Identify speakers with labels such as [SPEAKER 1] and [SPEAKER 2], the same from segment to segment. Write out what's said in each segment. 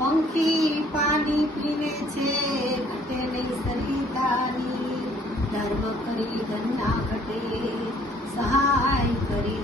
[SPEAKER 1] પંખી પાણી પીને છે ઘટે નહીં ધર્મ કરી ગન્ના ઘટે સહાય કરી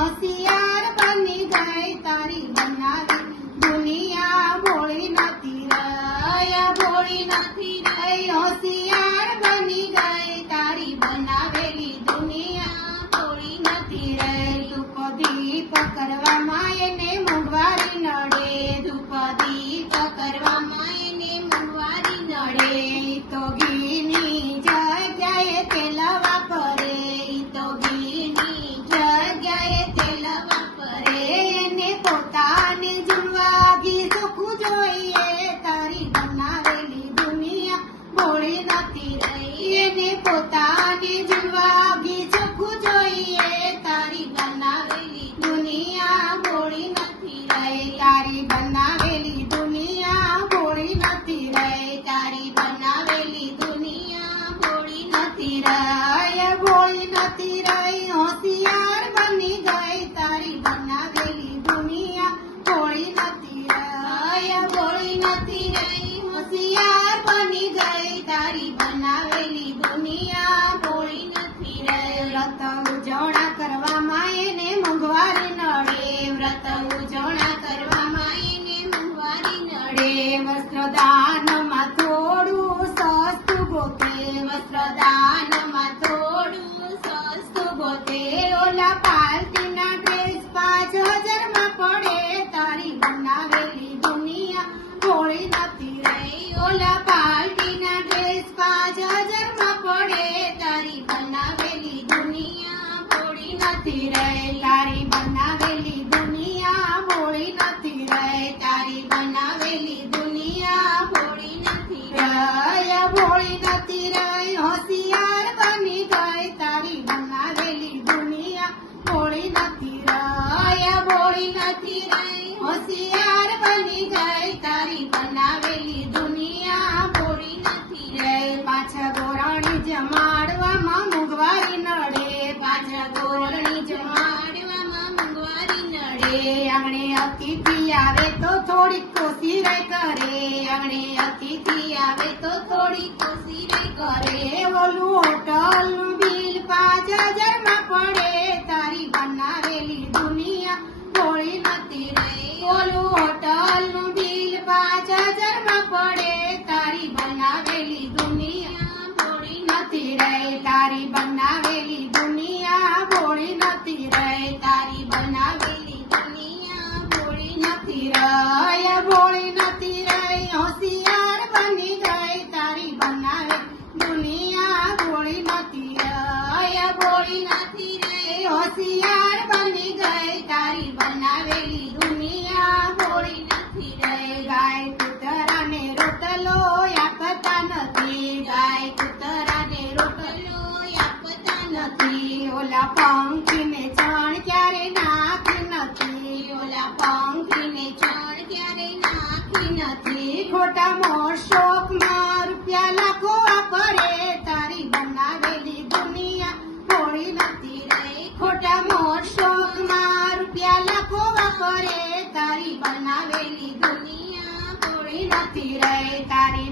[SPEAKER 1] así. importa. તારી બનાવેલી દુનિયા થોડી નથી રહે. તારી બનાવેલી દુનિયા ભોળી નથી રહે. તારી બનાવેલી દુનિયા ભોળી નથી રહે. ભોળી આવે તો થોડી ખુશી રે કરે અમને અતિથિ આવે તો થોડી ખુશી રે કરે. ઓલું હોટલ બિલ પાંચ હજારમાં પડે, તારી બનાવેલી દુનિયા થોડી નથી રે. ઓલું હોટલ બિલ પાંચ હજારમાં પડે, તારી બનાવેલી દુનિયા થોડી નથી રે. તારી બનાવેલી દુનિયા ભોળી નથી હોશિયાર બની ગઈ, તારી બનાવેલી દુનિયા હોળી નથી રહી, ગાય કૂતરાને રોટલો આપતા નથી, ગાય કૂતરાને રોટલો આપતા નથી. ઓલા પંખીને ચણ ક્યારે નાખી નથી, ઓલા પંખીને ચણ ક્યારે નાખી નથી. ખોટા મોસો બનાવેલી દુનિયા થોડી નથી રે તારી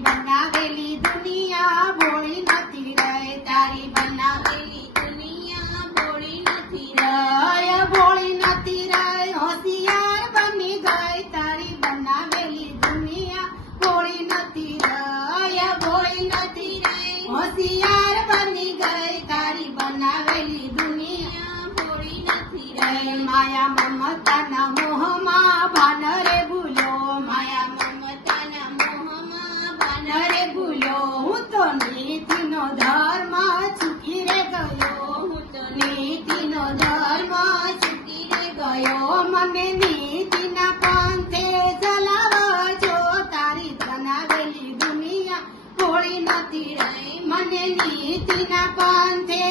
[SPEAKER 1] નથી રે માયા મમતાના મોહમાં ભાનરે ભૂલ્યો માયા મમતાના મોહમાં ભાનરે ભૂલ્યો હું તો નીતિનો ધર્મ ચૂકી રે ગયો હું તો નીતિનો ધર્મ ચૂકી રે ગયો મને નીતિના પંથે ચલાવજો તારી બનાવેલી દુનિયા ભોળી નથી રે મને નીતિના પંથે